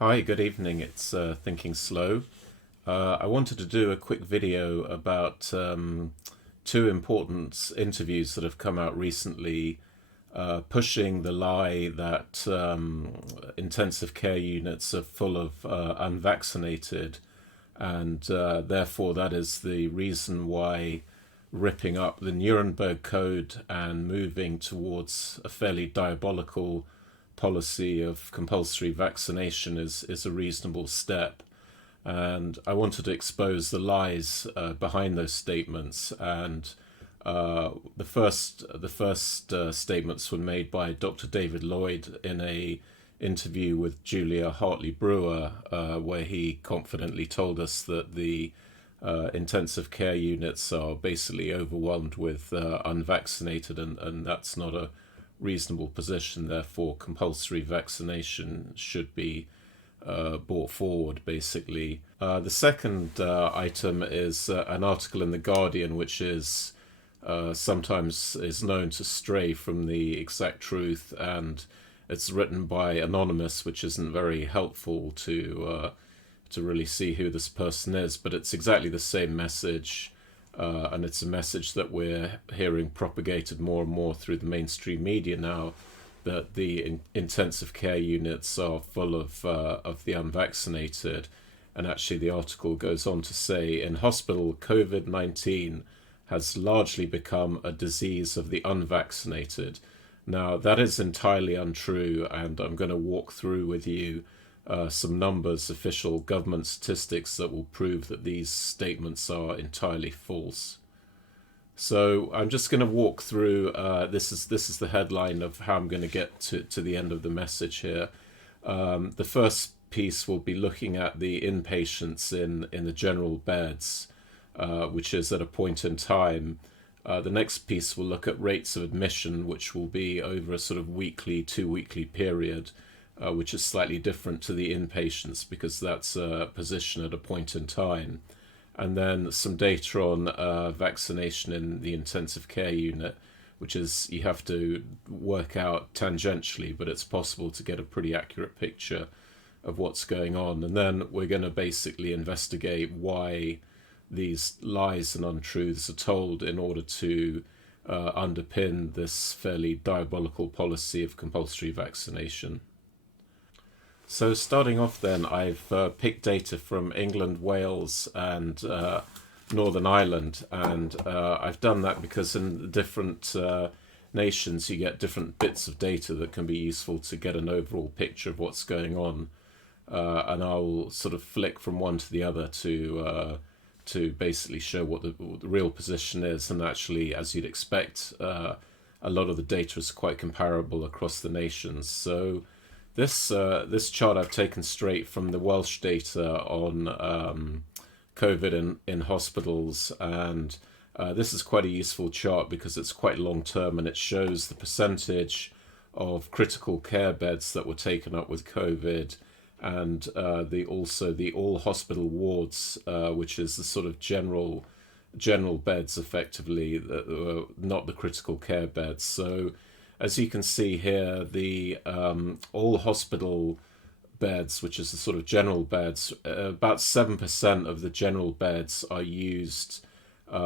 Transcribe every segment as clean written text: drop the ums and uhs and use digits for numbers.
Hi, good evening. It's Thinking Slow. I wanted to do a quick video about two important interviews that have come out recently, pushing the lie that intensive care units are full of unvaccinated, and therefore that is the reason why ripping up the Nuremberg Code and moving towards a fairly diabolical policy of compulsory vaccination is a reasonable step. And I wanted to expose the lies behind those statements. And the first statements were made by Dr. David Lloyd in a interview with Julia Hartley Brewer, where he confidently told us that the intensive care units are basically overwhelmed with unvaccinated, and that's not a reasonable position. Therefore, compulsory vaccination should be brought forward, basically. The second item is an article in The Guardian, which is sometimes is known to stray from the exact truth, and it's written by Anonymous, which isn't very helpful to really see who this person is, but it's exactly the same message, and it's a message that we're hearing propagated more and more through the mainstream media now, that the intensive care units are full of the unvaccinated. And actually the article goes on to say, in hospital, COVID-19 has largely become a disease of the unvaccinated. Now, that is entirely untrue, and I'm going to walk through with you some numbers, official government statistics that will prove that these statements are entirely false. So I'm just going to walk through. This is the headline of how I'm going to get to the end of the message here. The first piece will be looking at the inpatients in the general beds, which is at a point in time. The next piece will look at rates of admission, which will be over a sort of weekly, 2 weekly period, which is slightly different to the inpatients because that's a position at a point in time. And then some data on vaccination in the intensive care unit, which is you have to work out tangentially, but it's possible to get a pretty accurate picture of what's going on. And then we're going to basically investigate why these lies and untruths are told in order to underpin this fairly diabolical policy of compulsory vaccination. So starting off then, I've picked data from England, Wales and Northern Ireland, and I've done that because in different nations you get different bits of data that can be useful to get an overall picture of what's going on, and I'll sort of flick from one to the other to basically show what the real position is. And actually, as you'd expect, a lot of the data is quite comparable across the nations. So this chart I've taken straight from the Welsh data on COVID in hospitals, and this is quite a useful chart because it's quite long term and it shows the percentage of critical care beds that were taken up with COVID, and also the all hospital wards, which is the sort of general beds, effectively, not the critical care beds. So as you can see here, the all hospital beds, which is the sort of general beds, about 7% of the general beds are used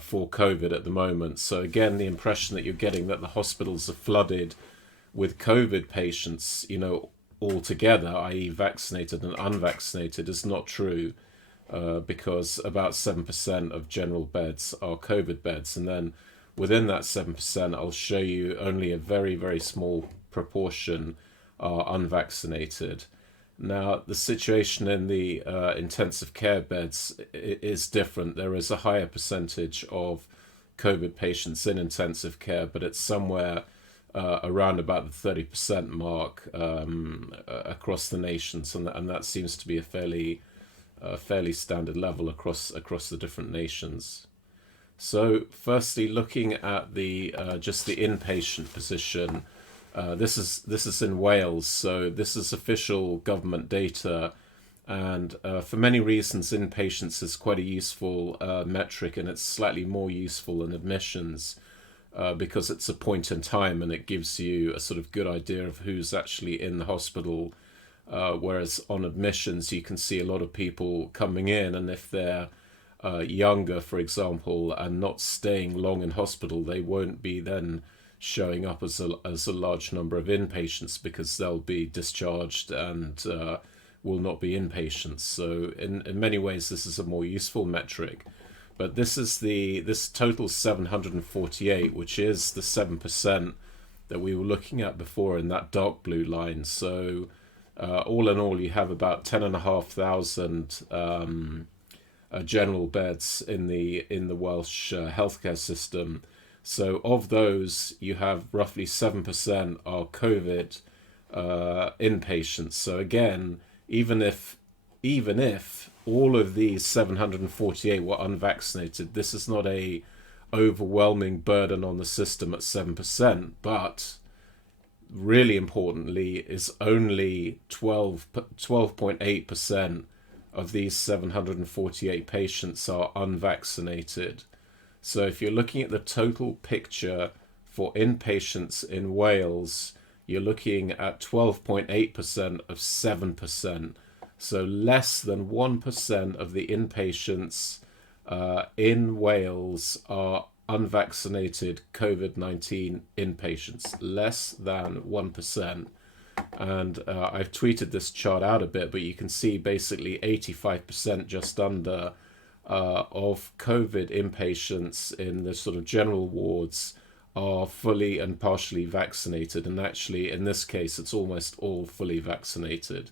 for COVID at the moment. So again, the impression that you're getting that the hospitals are flooded with COVID patients, altogether, i.e. vaccinated and unvaccinated, is not true, because about 7% of general beds are COVID beds. And then within that 7%, I'll show you only a very, very small proportion are unvaccinated. Now, the situation in the intensive care beds is different. There is a higher percentage of COVID patients in intensive care, but it's somewhere around about the 30% mark across the nations, and that seems to be a fairly standard level across the different nations. So firstly, looking at the just the inpatient position, this is in Wales, so this is official government data, and for many reasons inpatients is quite a useful metric, and it's slightly more useful than admissions because it's a point in time and it gives you a sort of good idea of who's actually in the hospital whereas on admissions you can see a lot of people coming in, and if they're younger, for example, and not staying long in hospital, they won't be then showing up as a large number of inpatients, because they'll be discharged and will not be inpatients. So in many ways this is a more useful metric. But this total 748, which is the 7% that we were looking at before in that dark blue line. So all in all, you have about 10,500 general beds in the Welsh healthcare system. So of those, you have roughly 7% are COVID inpatients. So again, even if all of these 748 were unvaccinated, this is not a overwhelming burden on the system at 7%, but really importantly is only 12.8% of these 748 patients are unvaccinated. So if you're looking at the total picture for inpatients in Wales, you're looking at 12.8% of 7%. So less than 1% of the inpatients in Wales are unvaccinated COVID-19 inpatients, less than 1%. And I've tweeted this chart out a bit, but you can see basically 85%, just under, of COVID inpatients in the sort of general wards are fully and partially vaccinated. And actually, in this case, it's almost all fully vaccinated.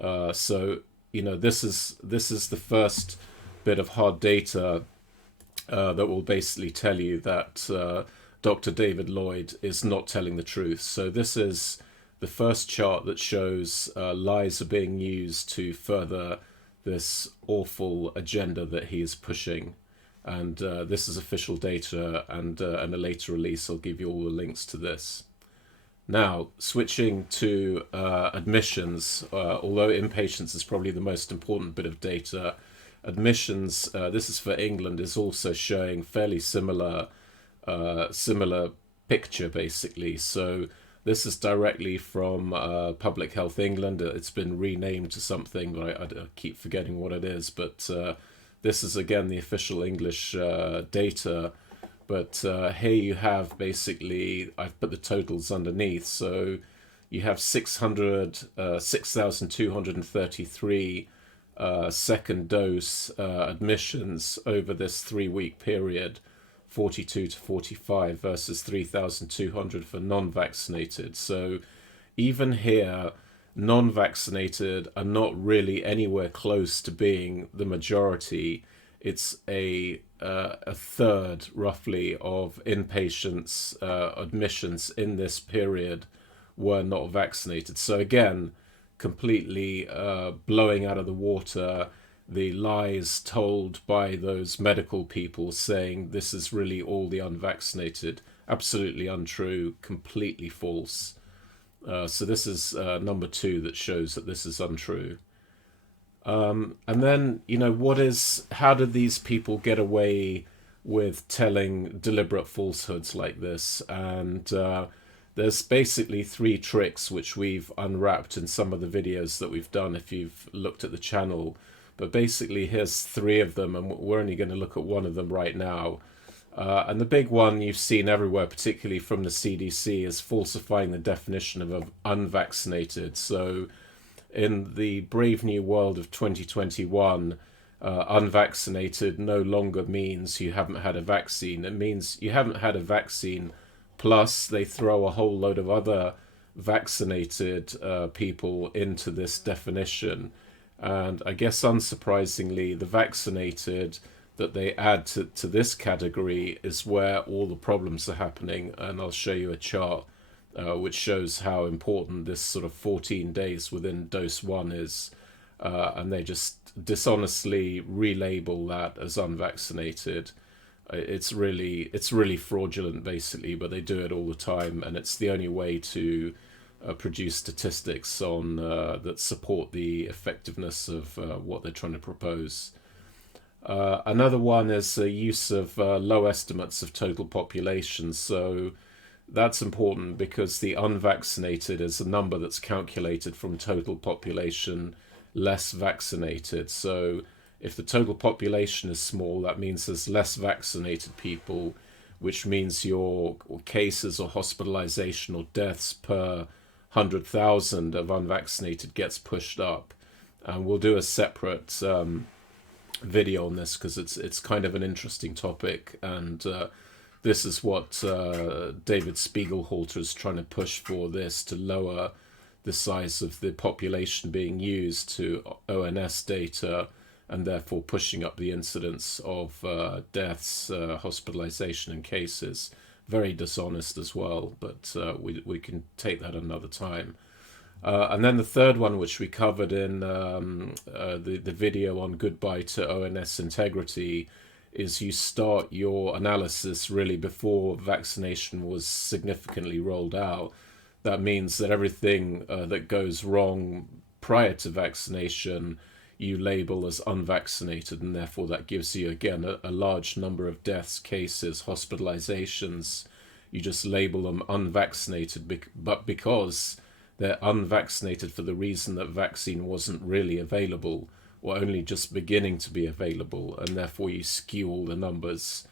So, this is the first bit of hard data that will basically tell you that Dr. David Lloyd is not telling the truth. So this is the first chart that shows lies are being used to further this awful agenda that he is pushing. And this is official data, and a later release I'll give you all the links to this. Now, switching to admissions, although inpatients is probably the most important bit of data, admissions, this is for England, is also showing fairly similar picture, basically. So this is directly from Public Health England. It's been renamed to something, but I keep forgetting what it is. But this is, again, the official English data. But here you have basically, I've put the totals underneath. So you have 6,233 second dose admissions over this 3-week period, 42 to 45 versus 3,200 for non-vaccinated. So even here, non-vaccinated are not really anywhere close to being the majority. It's a third, roughly, of inpatients admissions in this period were not vaccinated. So again, completely blowing out of the water the lies told by those medical people saying this is really all the unvaccinated. Absolutely untrue, completely false. So this is number 2 that shows that this is untrue. And then, how did these people get away with telling deliberate falsehoods like this? And there's basically 3 tricks which we've unwrapped in some of the videos that we've done if you've looked at the channel. But basically, here's 3 of them, and we're only going to look at one of them right now. And the big one you've seen everywhere, particularly from the CDC, is falsifying the definition of unvaccinated. So in the brave new world of 2021, unvaccinated no longer means you haven't had a vaccine. It means you haven't had a vaccine, plus they throw a whole load of other vaccinated people into this definition. And I guess unsurprisingly, the vaccinated that they add to this category is where all the problems are happening. And I'll show you a chart which shows how important this sort of 14 days within dose 1 is. And they just dishonestly relabel that as unvaccinated. It's really fraudulent, basically, but they do it all the time. And it's the only way to produce statistics on that support the effectiveness of what they're trying to propose. Another one is the use of low estimates of total population. So that's important because the unvaccinated is a number that's calculated from total population less vaccinated. So if the total population is small, that means there's less vaccinated people, which means your cases or hospitalization or deaths per 100,000 of unvaccinated gets pushed up. And we'll do a separate video on this because it's kind of an interesting topic, and this is what David Spiegelhalter is trying to push for, this to lower the size of the population being used to ONS data, and therefore pushing up the incidence of deaths, hospitalization and cases. Very dishonest as well, but we can take that another time. And then the third one, which we covered in the video on Goodbye to ONS Integrity, is you start your analysis really before vaccination was significantly rolled out. That means that everything that goes wrong prior to vaccination, you label as unvaccinated, and therefore that gives you, again, a large number of deaths, cases, hospitalizations. You just label them unvaccinated, but because they're unvaccinated for the reason that vaccine wasn't really available or only just beginning to be available, and therefore you skew all the numbers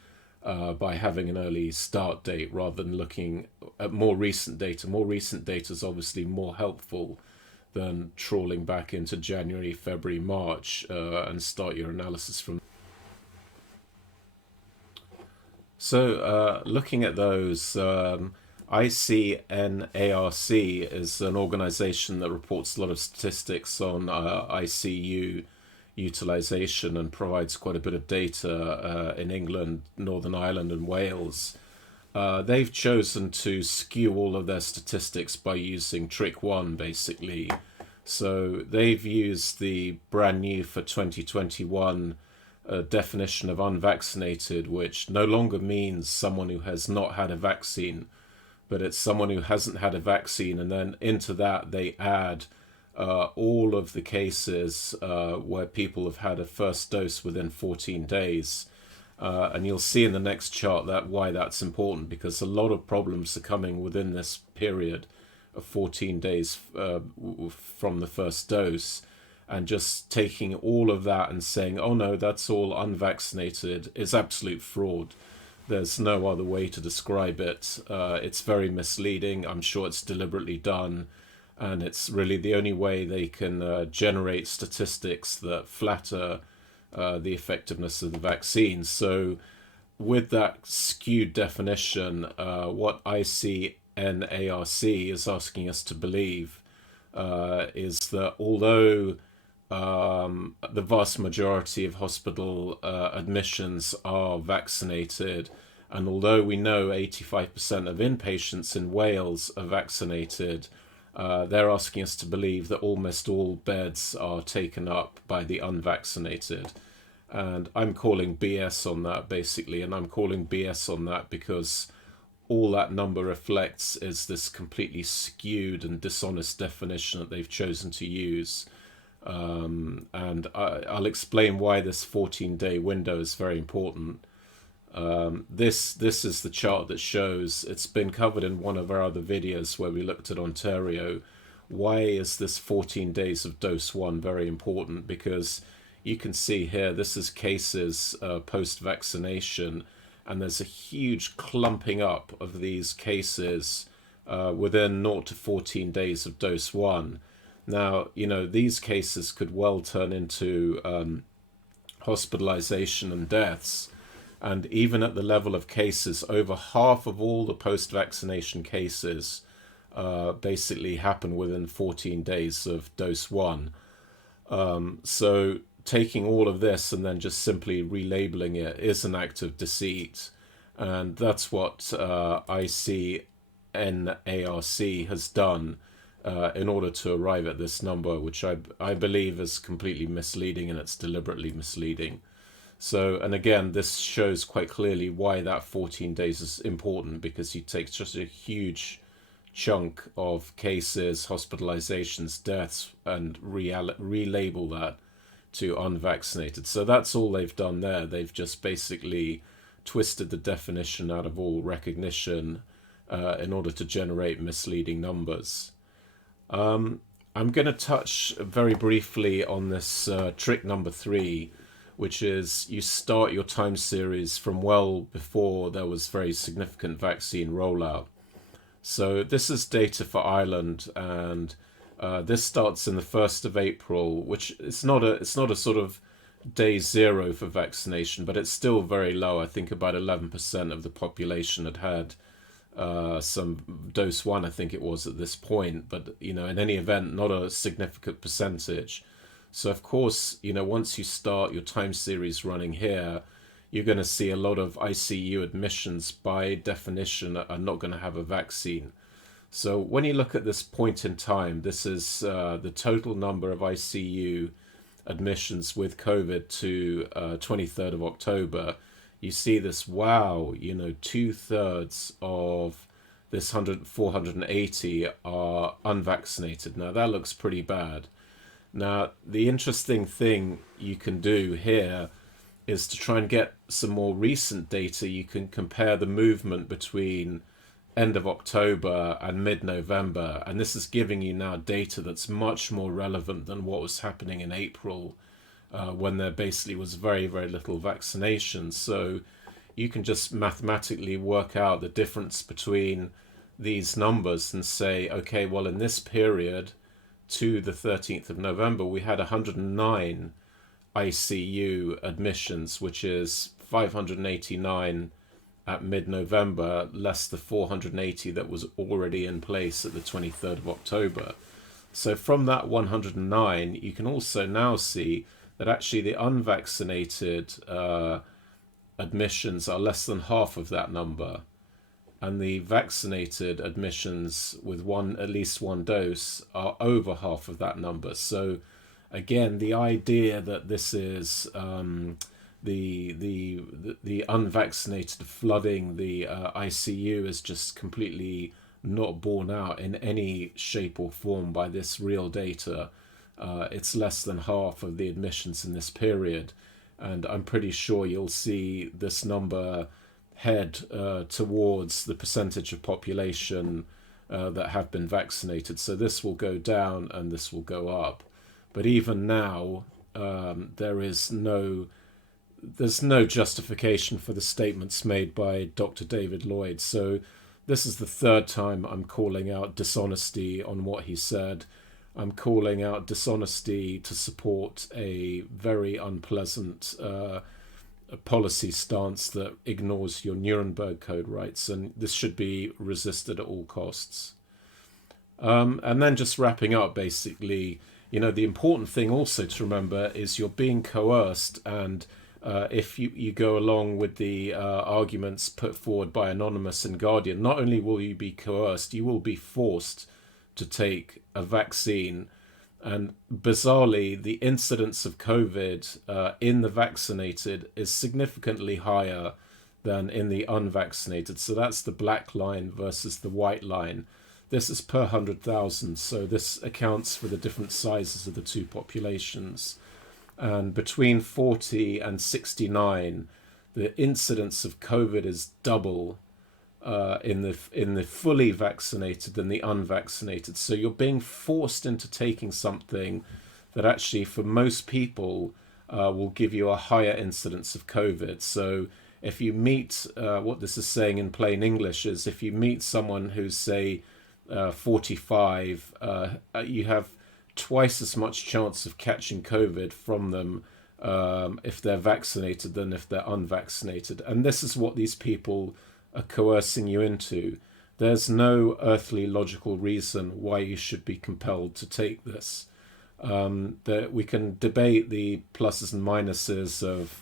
by having an early start date rather than looking at more recent data. More recent data is obviously more helpful than trawling back into January, February, March and start your analysis from. So looking at those, ICNARC is an organization that reports a lot of statistics on ICU utilization and provides quite a bit of data in England, Northern Ireland and Wales. They've chosen to skew all of their statistics by using trick one, basically. So they've used the brand new for 2021 definition of unvaccinated, which no longer means someone who has not had a vaccine, but it's someone who hasn't had a vaccine, and then into that they add all of the cases where people have had a first dose within 14 days. And you'll see in the next chart that why that's important, because a lot of problems are coming within this period of 14 days from the first dose. And just taking all of that and saying, oh no, that's all unvaccinated, is absolute fraud. There's no other way to describe it. It's very misleading. I'm sure it's deliberately done. And it's really the only way they can generate statistics that flatter the effectiveness of the vaccine. So with that skewed definition, what ICNARC is asking us to believe is that although the vast majority of hospital admissions are vaccinated, and although we know 85% of inpatients in Wales are vaccinated, they're asking us to believe that almost all beds are taken up by the unvaccinated. And I'm calling BS on that, basically, and I'm calling BS on that because all that number reflects is this completely skewed and dishonest definition that they've chosen to use. And I'll explain why this 14-day window is very important. This is the chart that shows, it's been covered in one of our other videos where we looked at Ontario. Why is this 14 days of dose one very important? Because you can see here, this is cases post-vaccination, and there's a huge clumping up of these cases within 0 to 14 days of dose one. Now, you know, these cases could well turn into hospitalization and deaths. And even at the level of cases, over half of all the post-vaccination cases basically happen within 14 days of dose one. So taking all of this and then just simply relabeling it is an act of deceit. And that's what ICNARC has done in order to arrive at this number, which I believe is completely misleading, and it's deliberately misleading. So, and again, this shows quite clearly why that 14 days is important, because you take just a huge chunk of cases, hospitalizations, deaths, and relabel that to unvaccinated. So that's all they've done there. They've just basically twisted the definition out of all recognition in order to generate misleading numbers. I'm going to touch very briefly on this trick number 3, which is you start your time series from well before there was very significant vaccine rollout. So this is data for Ireland, and this starts in the 1st of April, which it's not a sort of day zero for vaccination, but it's still very low. I think about 11% of the population had some dose 1, I think it was at this point, but in any event, not a significant percentage. So of course, once you start your time series running here, you're going to see a lot of ICU admissions by definition are not going to have a vaccine. So when you look at this point in time, this is the total number of ICU admissions with COVID to 23rd of October. You see this, wow, 2/3 of this 480 are unvaccinated. Now that looks pretty bad. Now, the interesting thing you can do here is to try and get some more recent data. You can compare the movement between end of October and mid-November, and this is giving you now data that's much more relevant than what was happening in April, when there basically was very, very little vaccination. So you can just mathematically work out the difference between these numbers and say, okay, well, in this period to the 13th of November, we had 109 ICU admissions, which is 589 at mid-November, less the 480 that was already in place at the 23rd of October. So from that 109, you can also now see that actually the unvaccinated admissions are less than half of that number, and the vaccinated admissions with at least one dose are over half of that number. So again, the idea that this is the unvaccinated flooding the ICU is just completely not borne out in any shape or form by this real data. It's less than half of the admissions in this period, and I'm pretty sure you'll see this number head towards the percentage of population that have been vaccinated. So this will go down and this will go up. But even now, there's no justification for the statements made by Dr. David Lloyd. So this is the 3rd time I'm calling out dishonesty on what he said. I'm calling out dishonesty to support a very unpleasant policy stance that ignores your Nuremberg Code rights, and this should be resisted at all costs. And then just wrapping up, basically, the important thing also to remember is you're being coerced, and if you go along with the arguments put forward by Anonymous and Guardian, not only will you be coerced, you will be forced to take a vaccine. And bizarrely, the incidence of COVID in the vaccinated is significantly higher than in the unvaccinated. So that's the black line versus the white line. This is per 100,000, so this accounts for the different sizes of the two populations. And between 40 and 69, the incidence of COVID is double in the fully vaccinated than the unvaccinated. So you're being forced into taking something that actually, for most people, will give you a higher incidence of COVID. So if you meet, what this is saying in plain English is, if you meet someone who's, say, 45, you have twice as much chance of catching COVID from them if they're vaccinated than if they're unvaccinated. And this is what these people are coercing you into. There's no earthly logical reason why you should be compelled to take this. That we can debate the pluses and minuses of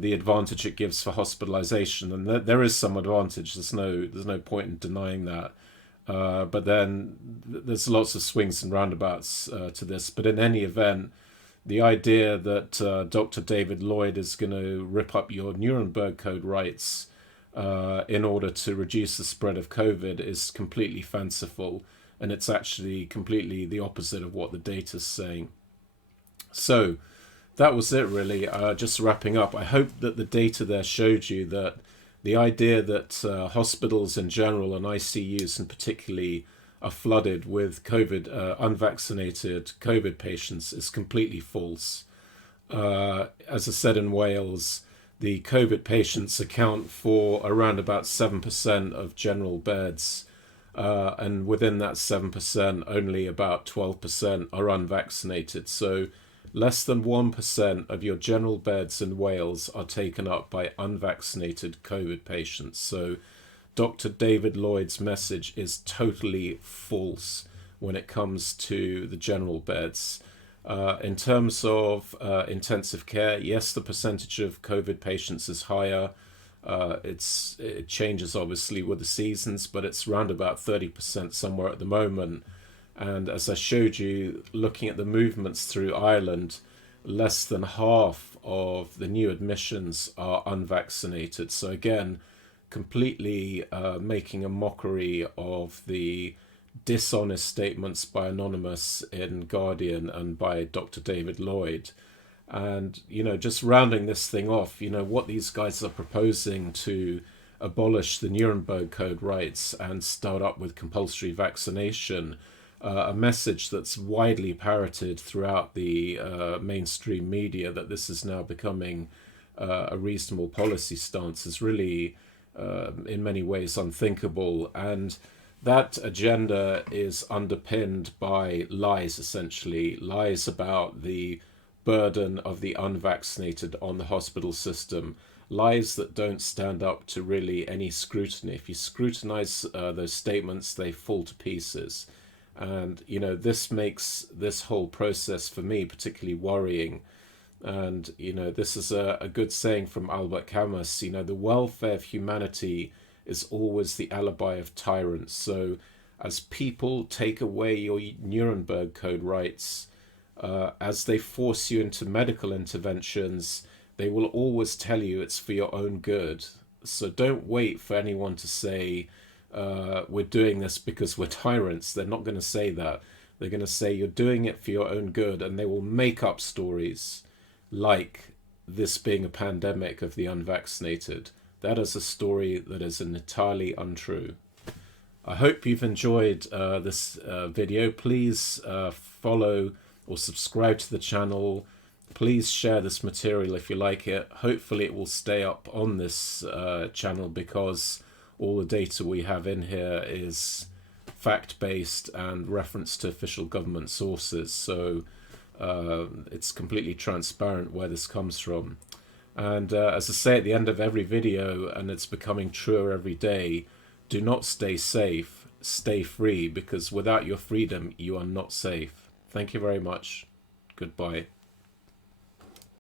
the advantage it gives for hospitalization, and there is some advantage. There's no point in denying that. But then there's lots of swings and roundabouts to this. But in any event, the idea that Dr. David Lloyd is going to rip up your Nuremberg Code rights in order to reduce the spread of COVID is completely fanciful, and it's actually completely the opposite of what the data is saying. So that was it, really. Just wrapping up, I hope that the data there showed you that the idea that hospitals in general and ICUs in particularly are flooded with unvaccinated COVID patients is completely false. As I said, in Wales, the COVID patients account for around about 7% of general beds. And within that 7%, only about 12% are unvaccinated. So less than 1% of your general beds in Wales are taken up by unvaccinated COVID patients. So Dr. David Lloyd's message is totally false when it comes to the general beds. In terms of intensive care, yes, the percentage of COVID patients is higher. It changes obviously with the seasons, but it's around about 30% somewhere at the moment. And as I showed you, looking at the movements through Ireland, less than half of the new admissions are unvaccinated. So again, completely making a mockery of the dishonest statements by Anonymous in Guardian and by Dr. David Lloyd. And, just rounding this thing off, what these guys are proposing to abolish the Nuremberg Code rights and start up with compulsory vaccination, a message that's widely parroted throughout the mainstream media, that this is now becoming a reasonable policy stance, is really, in many ways, unthinkable. And that agenda is underpinned by lies, essentially, lies about the burden of the unvaccinated on the hospital system, lies that don't stand up to really any scrutiny. If you scrutinize those statements, they fall to pieces. And, this makes this whole process for me particularly worrying. And, this is a good saying from Albert Camus, the welfare of humanity is always the alibi of tyrants. So as people take away your Nuremberg Code rights, as they force you into medical interventions, they will always tell you it's for your own good. So don't wait for anyone to say, we're doing this because we're tyrants. They're not going to say that. They're going to say you're doing it for your own good, and they will make up stories like this being a pandemic of the unvaccinated. That is a story that is entirely untrue. I hope you've enjoyed this video. Please follow or subscribe to the channel. Please share this material if you like it. Hopefully it will stay up on this channel, because all the data we have in here is fact-based and reference to official government sources. So it's completely transparent where this comes from. And as I say at the end of every video, and it's becoming truer every day, do not stay safe, stay free, because without your freedom, you are not safe. Thank you very much. Goodbye.